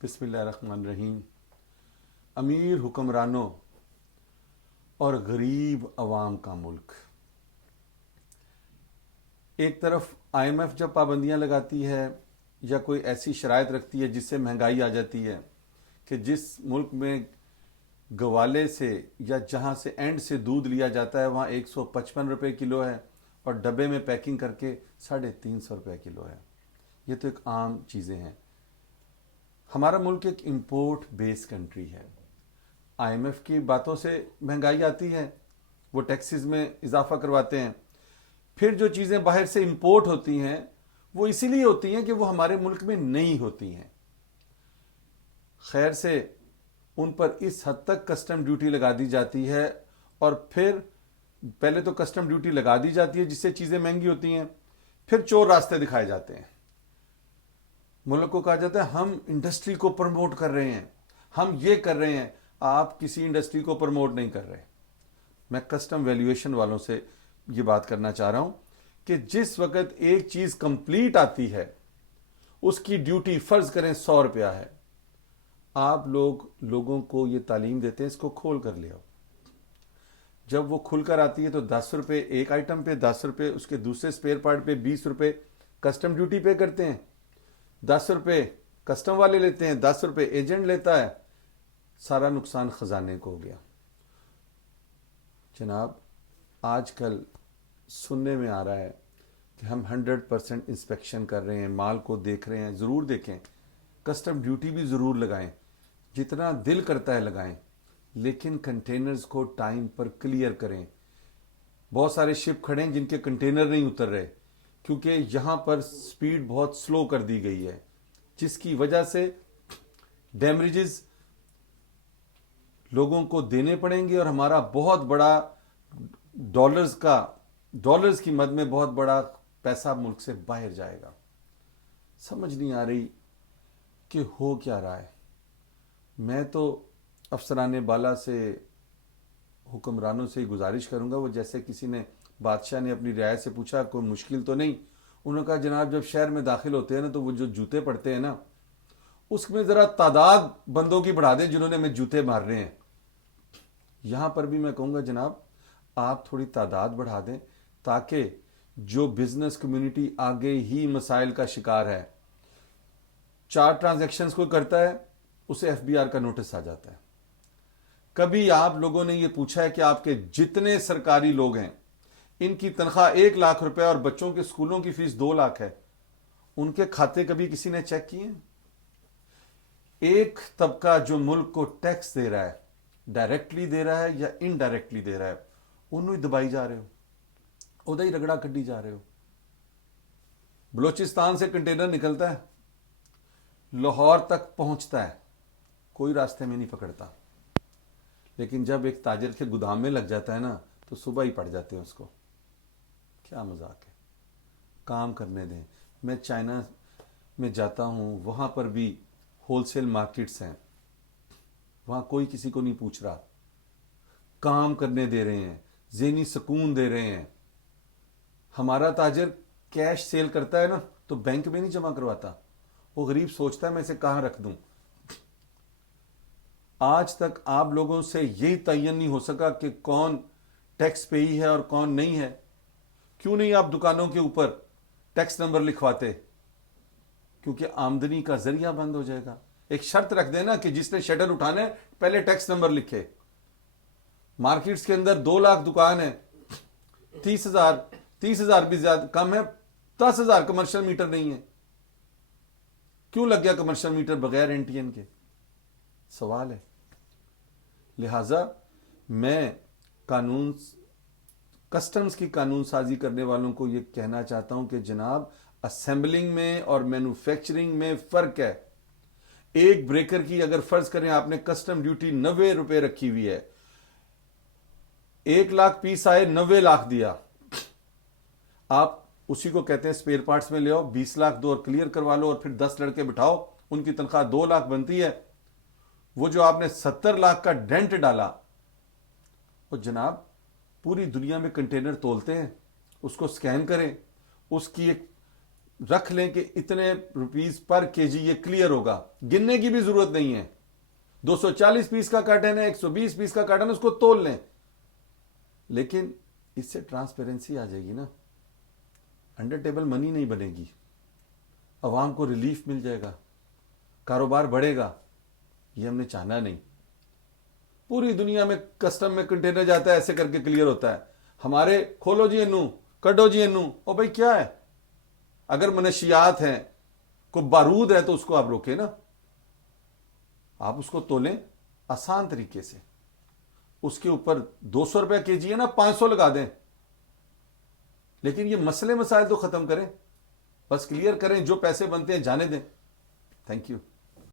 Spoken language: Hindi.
बिस्मिल्लाहिर्रहमानिर्रहीम। अमीर हुक्मरानों और गरीब अवाम का मुल्क। एक तरफ आईएमएफ जब पाबंदियां लगाती है या कोई ऐसी शराइत रखती है जिससे महंगाई आ जाती है कि जिस मुल्क में गवाले से या जहां से एंड से दूध लिया जाता है वहां 155 रुपये किलो है और डब्बे में पैकिंग करके 350 रुपये किलो है। ये तो एक आम चीज़ें हैं। हमारा मुल्क एक इंपोर्ट बेस्ड कंट्री है। आईएमएफ की बातों से महंगाई आती है, वो टैक्सेस में इजाफा करवाते हैं। फिर जो चीज़ें बाहर से इंपोर्ट होती हैं वो इसीलिए होती हैं कि वो हमारे मुल्क में नहीं होती हैं। खैर से उन पर इस हद तक कस्टम ड्यूटी लगा दी जाती है और फिर पहले तो कस्टम ड्यूटी लगा दी जाती है जिससे चीज़ें महंगी होती हैं, फिर चोर रास्ते दिखाए जाते हैं। मुल्क को कहा जाता है हम इंडस्ट्री को प्रमोट कर रहे हैं, हम ये कर रहे हैं। आप किसी इंडस्ट्री को प्रमोट नहीं कर रहे। मैं कस्टम वैल्यूएशन वालों से ये बात करना चाह रहा हूं कि जिस वक्त एक चीज कंप्लीट आती है उसकी ड्यूटी फर्ज करें 100 रुपया है। आप लोगों को ये तालीम देते हैं इसको खोल कर ले आओ। जब वो खुलकर आती है तो 10 रुपये एक आइटम पे, 10 रुपये उसके दूसरे स्पेयर पार्ट पे, 20 रुपये कस्टम ड्यूटी पे करते हैं, 10 रुपये कस्टम वाले लेते हैं, 10 रुपये एजेंट लेता है। सारा नुकसान खजाने को हो गया। जनाब आजकल सुनने में आ रहा है कि हम 100% इंस्पेक्शन कर रहे हैं, माल को देख रहे हैं। ज़रूर देखें, कस्टम ड्यूटी भी ज़रूर लगाएं, जितना दिल करता है लगाएं, लेकिन कंटेनर्स को टाइम पर क्लियर करें। बहुत सारे शिप खड़े हैं जिनके कंटेनर नहीं उतर रहे क्योंकि यहाँ पर स्पीड बहुत स्लो कर दी गई है, जिसकी वजह से डैमेजेस लोगों को देने पड़ेंगे और हमारा बहुत बड़ा डॉलर्स की मद में बहुत बड़ा पैसा मुल्क से बाहर जाएगा। समझ नहीं आ रही कि हो क्या रहा है। मैं तो अफसरान बाला से, हुक्मरानों से गुजारिश करूंगा, वो जैसे किसी ने बादशाह ने अपनी रियायत से पूछा कोई मुश्किल तो नहीं। उन्होंने कहा जनाब जब शहर में दाखिल होते हैं ना तो वो जो जूते पड़ते हैं ना उसमें ज़रा तादाद बंदों की बढ़ा दें जिन्होंने हमें जूते मार रहे हैं। यहां पर भी मैं कहूंगा जनाब आप थोड़ी तादाद बढ़ा दें ताकि जो बिजनेस कम्युनिटी आगे ही मसाइल का शिकार है, 4 ट्रांजैक्शंस को करता है उसे एफबीआर का नोटिस आ जाता है। कभी आप लोगों ने यह पूछा है कि आपके जितने सरकारी लोग हैं इनकी तनख्वाह 1 लाख रुपए और बच्चों के स्कूलों की फीस 2 लाख है, उनके खाते कभी किसी ने चेक किए? एक तबका जो मुल्क को टैक्स दे रहा है, डायरेक्टली दे रहा है या इनडायरेक्टली दे रहा है, उन्होंने दबाई जा रहे हो, उधर ही रगड़ा कड्डी जा रहे हो। बलोचिस्तान से कंटेनर निकलता है, लाहौर तक पहुंचता है, कोई रास्ते में नहीं पकड़ता, लेकिन जब एक ताजर के गोदाम में लग जाता है ना तो सुबह ही पड़ जाते हैं उसको। क्या मजाक है, काम करने दें। मैं चाइना में जाता हूं, वहां पर भी होलसेल मार्केट्स हैं, वहां कोई किसी को नहीं पूछ रहा, काम करने दे रहे हैं, ज़हनी सुकून दे रहे हैं। हमारा ताजर कैश सेल करता है ना तो बैंक में नहीं जमा करवाता, वो गरीब सोचता है मैं इसे कहां रख दूं। आज तक आप लोगों से यही तयन नहीं हो सका कि कौन टैक्स पेई है और कौन नहीं है। क्यों नहीं आप दुकानों के ऊपर टैक्स नंबर लिखवाते? क्योंकि आमदनी का जरिया बंद हो जाएगा। एक शर्त रख देना कि जिसने शटर उठाना है पहले टैक्स नंबर लिखे। मार्केट्स के अंदर 2 लाख दुकान है, 30,000 भी ज्यादा कम है, 10,000 कमर्शियल मीटर नहीं है। क्यों लग गया कमर्शियल मीटर बगैर एनटीएन के? सवाल है। लिहाजा मैं कस्टम्स की कानून साजी करने वालों को यह कहना चाहता हूं कि जनाब असेंबलिंग में और मैन्युफैक्चरिंग में फर्क है। एक ब्रेकर की अगर फर्ज करें आपने कस्टम ड्यूटी 90 रुपए रखी हुई है, 1 लाख पीस आए, 90 लाख दिया, आप उसी को कहते हैं स्पेयर पार्ट्स में ले आओ, 20 लाख दो और क्लियर करवा लो और फिर 10 लड़के बिठाओ, उनकी तनख्वाह 2 लाख बनती है। वो जो आपने 70 लाख का डेंट डाला, वो जनाब पूरी दुनिया में कंटेनर तोलते हैं, उसको स्कैन करें, उसकी एक रख लें कि इतने रुपीस पर केजी ये क्लियर होगा, गिनने की भी जरूरत नहीं है। 240 पीस का कार्टन है, 120 पीस का कार्टन है, उसको तोल लें। लेकिन इससे ट्रांसपेरेंसी आ जाएगी ना, अंडर टेबल मनी नहीं बनेगी, अवाम को रिलीफ मिल जाएगा, कारोबार बढ़ेगा। ये हमने चाहना नहीं। पूरी दुनिया में कस्टम में कंटेनर जाता है, ऐसे करके क्लियर होता है। हमारे खोलो जी इनू, कटो जी इनू, ओ भाई क्या है? अगर मनशियात हैं, को बारूद है, तो उसको आप रोके ना, आप उसको तोलें आसान तरीके से। उसके ऊपर 200 रुपया केजी है ना, 500 लगा दें। लेकिन ये मसले मसाइल तो खत्म करें, बस क्लियर करें, जो पैसे बनते हैं जाने दें। Thank you.